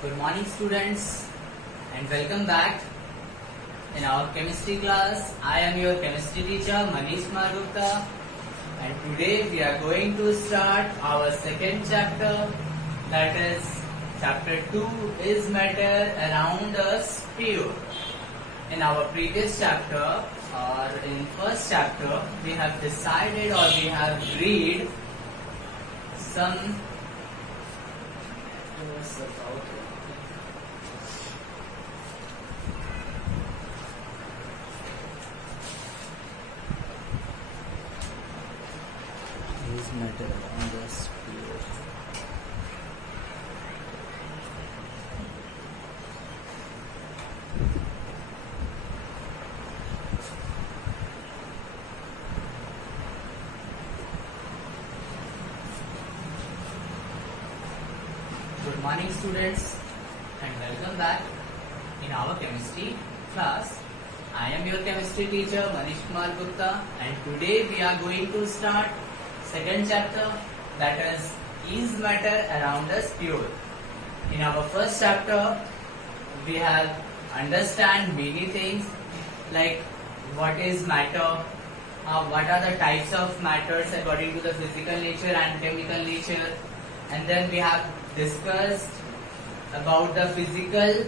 Good morning students and welcome back in our chemistry class. I am your chemistry teacher Manish Kumar Gupta and today we are going to start our second chapter, that is chapter 2 is matter around us pure. In our previous chapter or in first chapter we have decided or we have read some is matter around us pure. Good morning students and welcome back in our chemistry class. I am your chemistry teacher Manish Kumar Gupta and today we are going to start second chapter, that is matter around us pure. In our first chapter we have understand many things like what is matter, what are the types of matters according to the physical nature and chemical nature, and then we have discussed about the physical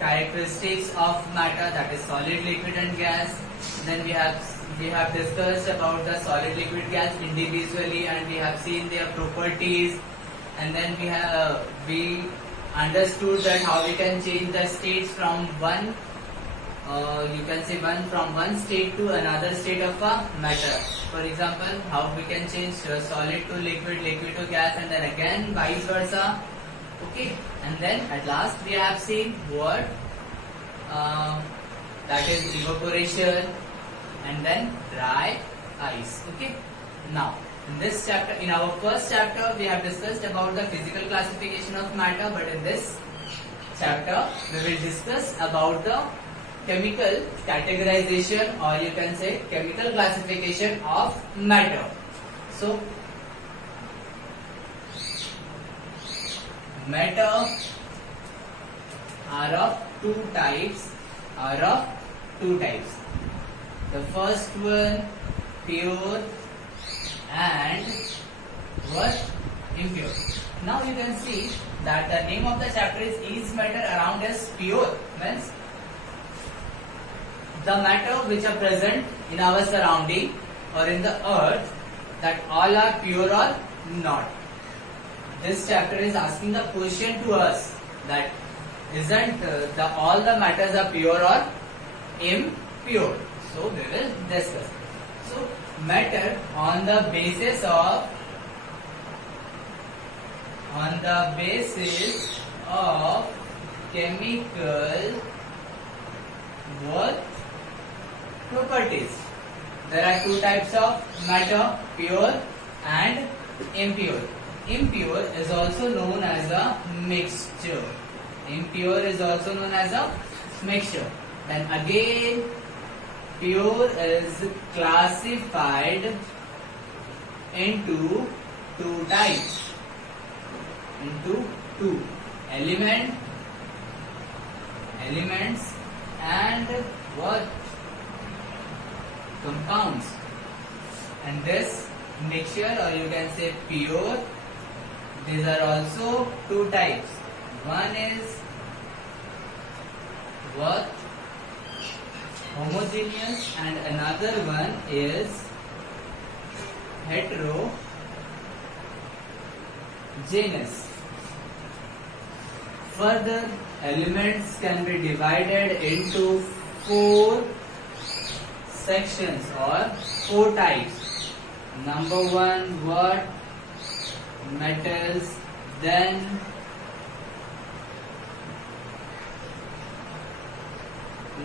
characteristics of matter, that is solid, liquid and gas. Then we have discussed about the solid, liquid, gas individually and we have seen their properties, and then we understood that how we can change the states from one from one state to another state of a matter. For example, how we can change solid to liquid, liquid to gas, and then again vice versa. Okay, and then at last we have seen what that is evaporation and then dry ice. Okay, now in this chapter, in our first chapter we have discussed about the physical classification of matter, but in this chapter we will discuss about the chemical categorization, or you can say chemical classification of matter. So matter are of two types. The first one pure and what? Impure. Now you can see that the name of the chapter is matter around us pure, means the matter which are present in our surrounding or in the earth, that all are pure or not. This chapter is asking the question to us that isn't all the matters are pure or impure. So we will discuss. So matter on the basis of chemical what properties. There are two types of matter, pure and impure. Impure is also known as a mixture. Impure is also known as a mixture. Then again, pure is classified into two types. Elements and what? Compounds. And this mixture, or you can say pure, these are also two types. One is what? Homogeneous, and another one is heterogeneous. Further, elements can be divided into four sections or four types. Number one, what? Metals, then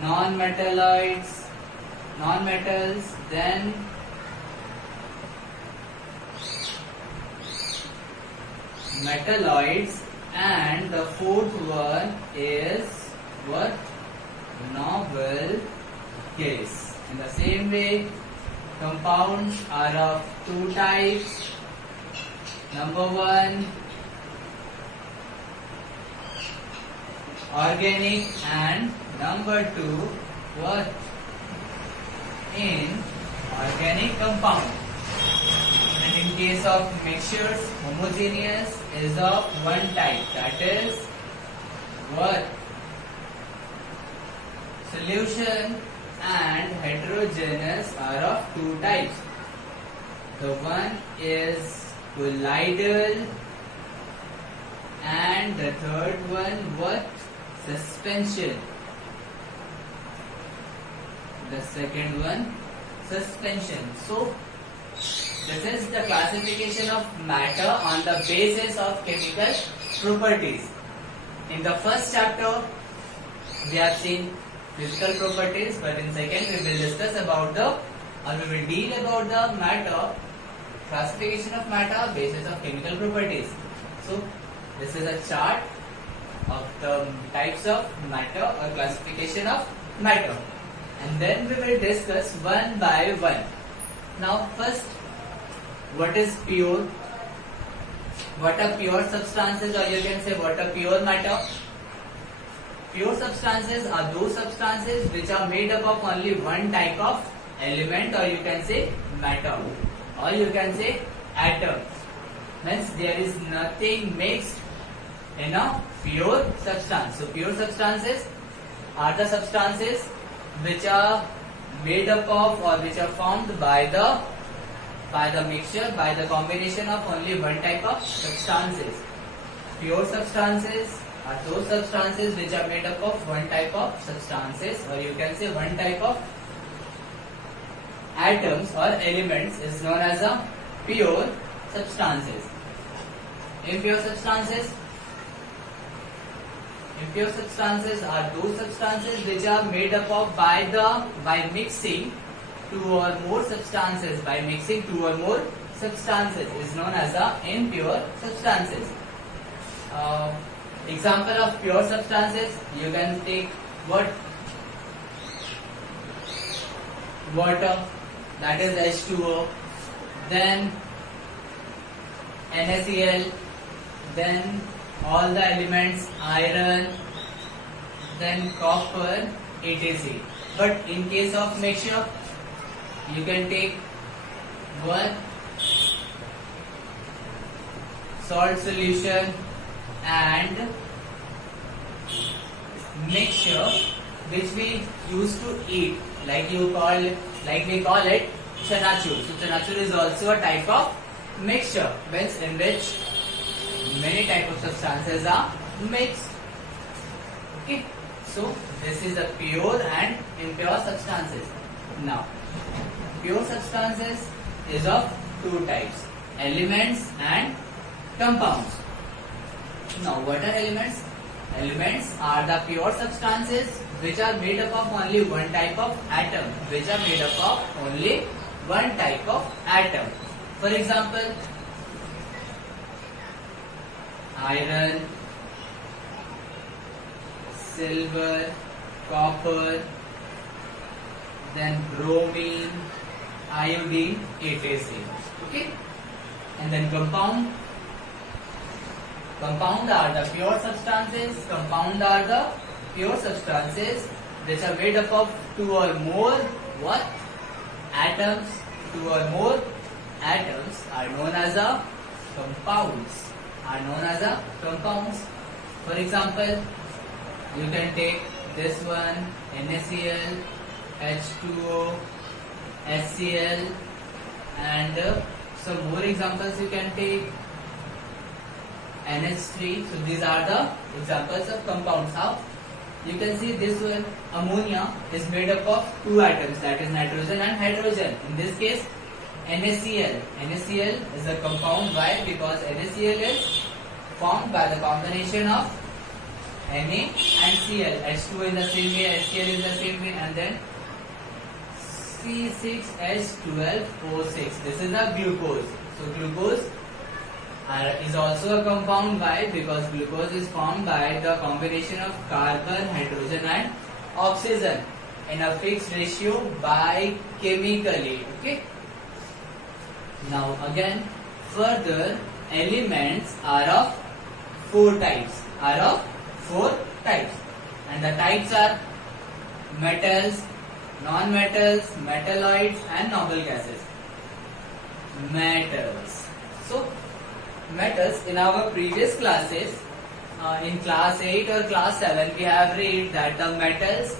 non-metals, then metalloids, and the fourth one is what? Noble gas. In the same way, compounds are of two types. Number one, organic, and number 2, what? Inorganic compound. And in case of mixtures, homogeneous is of one type, that is what? Solution, and heterogeneous are of two types. The one is colloidal, and the third one what? Suspension. The second one, suspension. So this is the classification of matter on the basis of chemical properties. In the first chapter we have seen physical properties, but in second we will discuss about we will deal about the matter, classification of matter basis of chemical properties. So this is a chart of the types of matter or classification of matter, and then we will discuss one by one. Now first, what is pure? What are pure substances, or you can say what are pure matter? Pure substances are those substances which are made up of only one type of element, or you can say matter, or you can say atom. Means there is nothing mixed in a pure substance. So pure substances are the substances which are made up of, or which are formed by the mixture, by the combination of only one type of substances. Pure substances are those substances which are made up of one type of substances, or you can say one type of atoms or elements is known as a pure substances. Impure substances are those substances which are made up of by mixing two or more substances. By mixing two or more substances is known as the impure substances. Example of pure substances, you can take what? Water, that is H2O, then NaCl, then all the elements, iron, then copper, etc. But in case of mixture, you can take what? Salt solution and mixture which we used to eat, like we call it chanachur. So chanachur is also a type of mixture, in which many type of substances are mixed. Okay, so this is the pure and impure substances. Now, pure substances is of two types, elements and compounds. Now, what are elements? Elements are the pure substances which are made up of only one type of atom, For example, iron, silver, copper, then bromine, iodine, etc. Okay? And then compound. Compound are the pure substances. Which are made up of two or more what? Atoms. Two or more atoms are known as a compounds. For example, you can take this one, NaCl, H2O, HCl, and some more examples you can take. NH3. So these are the examples of compounds. How? You can see this one, ammonia, is made up of two atoms, that is nitrogen and hydrogen. In this case, NaCl. NaCl is a compound. Why? Because NaCl is formed by the combination of Na and Cl. H2O in the same way, HCl in the same way, and then C6H12O6. This is a glucose. So glucose is also a compound. Why? Because glucose is formed by the combination of carbon, hydrogen and oxygen in a fixed ratio chemically. Okay. Now again, further, elements are of four types. four types, and the types are metals, non-metals, metalloids, and noble gases. Metals. So, metals in our previous classes, in class 8 or class 7, we have read that the metals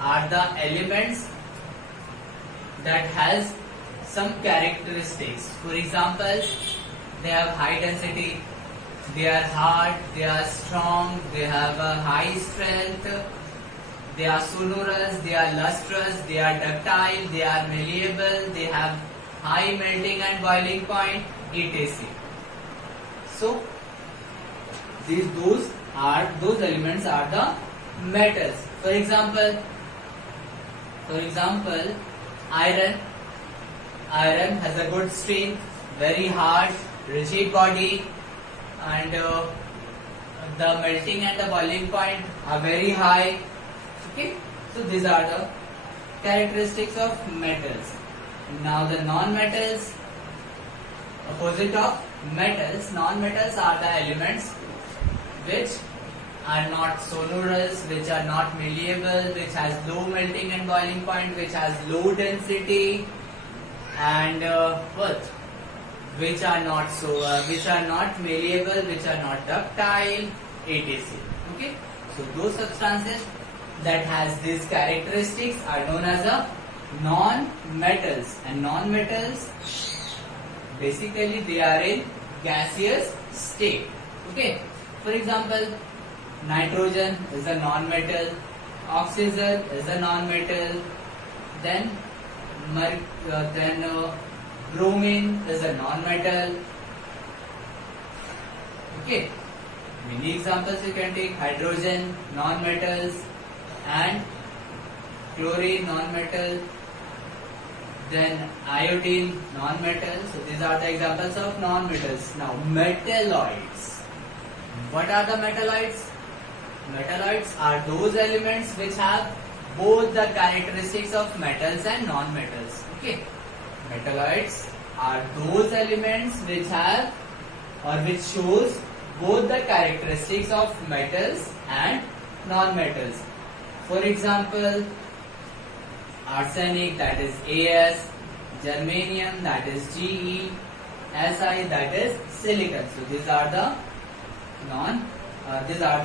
are the elements that has some characteristics. For example, they have high density, they are hard, they are strong, they have a high strength, they are sonorous, they are lustrous, they are ductile, they are malleable, they have high melting and boiling point, etc. So, those elements are the metals. For example, iron. Iron has a good strength, very hard, rigid body, and the melting and the boiling point are very high. Okay, so these are the characteristics of metals. Now the non-metals, opposite of metals, non-metals are the elements which are not sonorous, which are not malleable, which has low melting and boiling point, which has low density, and which are not malleable, which are not ductile, etc. Okay, so those substances that has these characteristics are known as a non-metals, and non-metals basically they are in gaseous state. Okay, for example, nitrogen is a non-metal, oxygen is a non-metal, then bromine is a non-metal. Okay, many examples you can take: hydrogen, non-metals, and chlorine, non-metal, then iodine, non-metal. So these are the examples of non-metals. Now metalloids. What are the metalloids? Metalloids are those elements which have both the characteristics of metals and non-metals. Okay, metalloids are those elements which have or which shows both the characteristics of metals and non-metals. For example, arsenic, that is As, germanium, that is Ge, Si, that is silicon. So these are the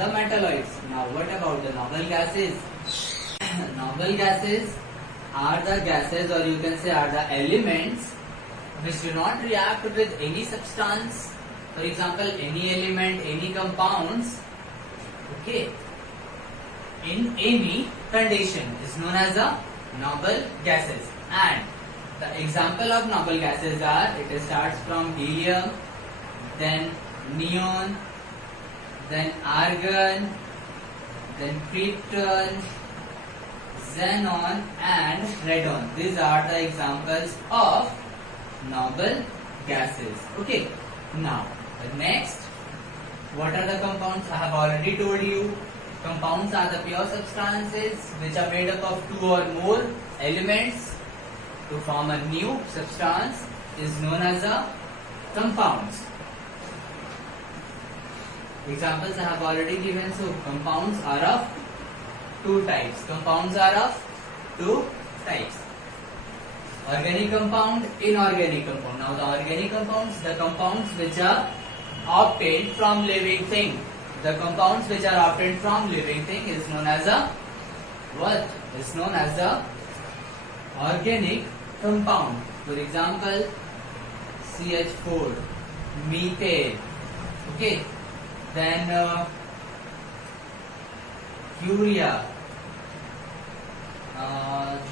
metalloids. Now what about the noble gases? Noble gases are the gases, or you can say are the elements which do not react with any substance. For example, any element, any compounds, okay, in any condition is known as a noble gases. And the example of noble gases are, it starts from helium, then neon, then argon, then krypton, xenon, and radon. These are the examples of noble gases. Okay, now the next, what are the compounds? I have already told you. Compounds are the pure substances which are made up of two or more elements to form a new substance is known as a compounds. Examples I have already given. So compounds are of two types. Organic compound, inorganic compound. Now the organic compounds, the compounds which are obtained from living thing. The compounds which are obtained from living thing is known as a what? Is known as a organic compound. For example, CH4, methane. Okay. Then urea.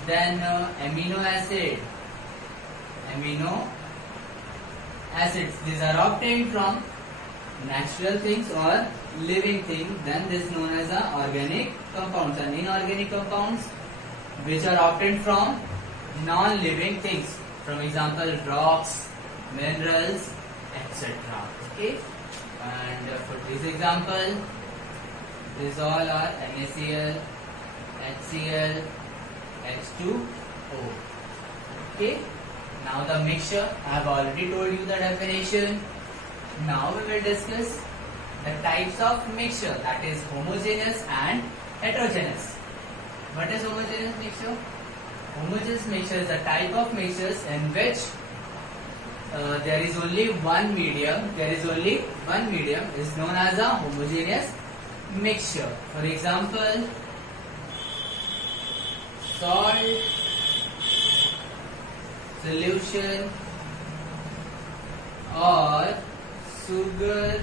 Then amino acids. These are obtained from natural things or living things. Then this is known as a organic compounds. And inorganic compounds which are obtained from non-living things. From example, rocks, minerals, etc. Okay. And for this example, these all are NaCl, HCl, H2O. Okay. Now the mixture, I have already told you the definition. Now we will discuss the types of mixture, that is homogeneous and heterogeneous. What is homogeneous mixture? Homogeneous mixture is a type of mixtures in which there is only one medium. There is only one medium is known as a homogeneous mixture. For example, salt solution or sugar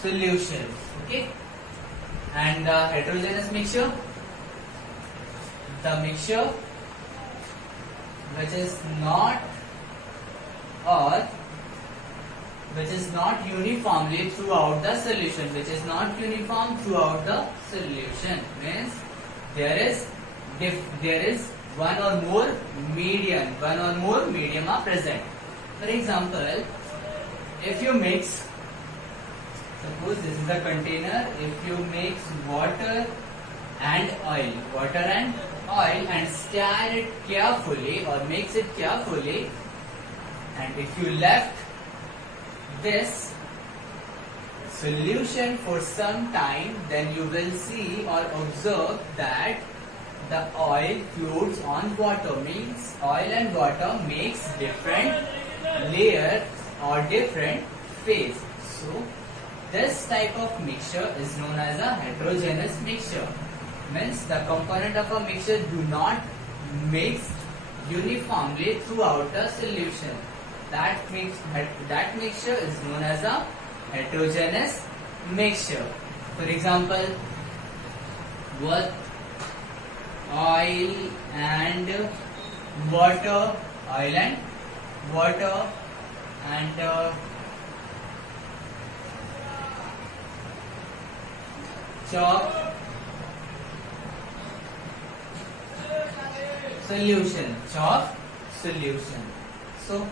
solution. Okay. And the heterogeneous mixture, the mixture which is not or which is not uniformly throughout the solution, which is not uniform throughout the solution, means there is one or more medium are present. For example, if you mix, suppose this is a container, if you mix water and oil and stir it carefully or mix it carefully, and if you left this solution for some time, then you will see or observe that the oil floats on water, means oil and water makes different layer or different phase. So this type of mixture is known as a heterogeneous mixture, means the component of a mixture do not mix uniformly throughout the solution. That mixture is known as a heterogeneous mixture. For example, what oil and water and chalk solution. So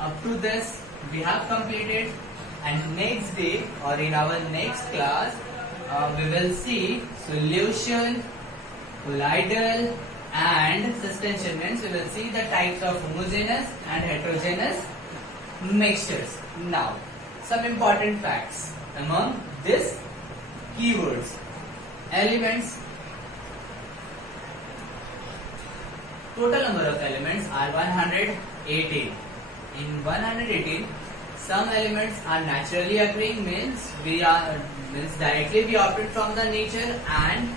up to this we have completed, and next day or in our next class we will see solution, colloidal and suspension, means we will see the types of homogeneous and heterogeneous mixtures. Now some important facts among these keywords. Elements, total number of elements are 118. In 118, some elements are naturally occurring, means directly we obtained from the nature, and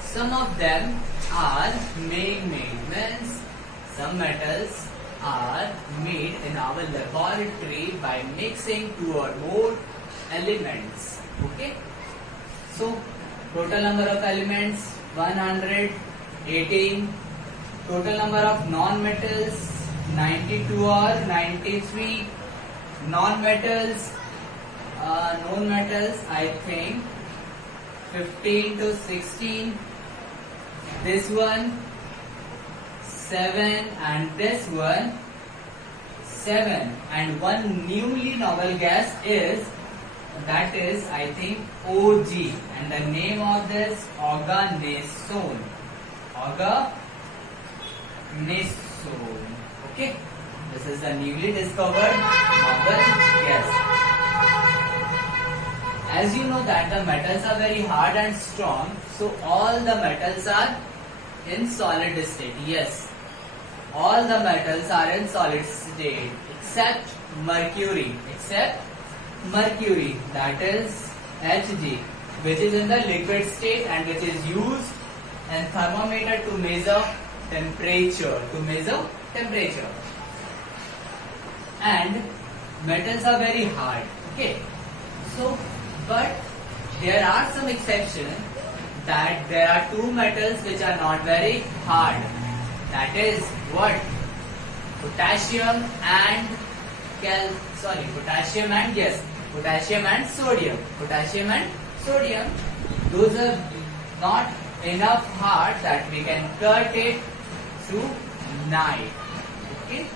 some of them are man-made, means some metals are made in our laboratory by mixing two or more elements. Okay. So total number of elements 118. Total number of non-metals 92 or 93. Non-metals, known metals, I think 15 to 16. This one 7 and this one 7. And one newly novel gas is, that is I think OG, and the name of this organesone. Okay, this is the newly discovered novel gas. As you know that the metals are very hard and strong, so all the metals are in solid state. Yes, all the metals are in solid state except mercury. That is Hg, which is in the liquid state and which is used in thermometer to measure temperature. And metals are very hard. Okay, so but there are some exceptions, that there are two metals which are not very hard. That is what? Potassium and sodium. Those are not enough hard that we can cut it through knife. Okay.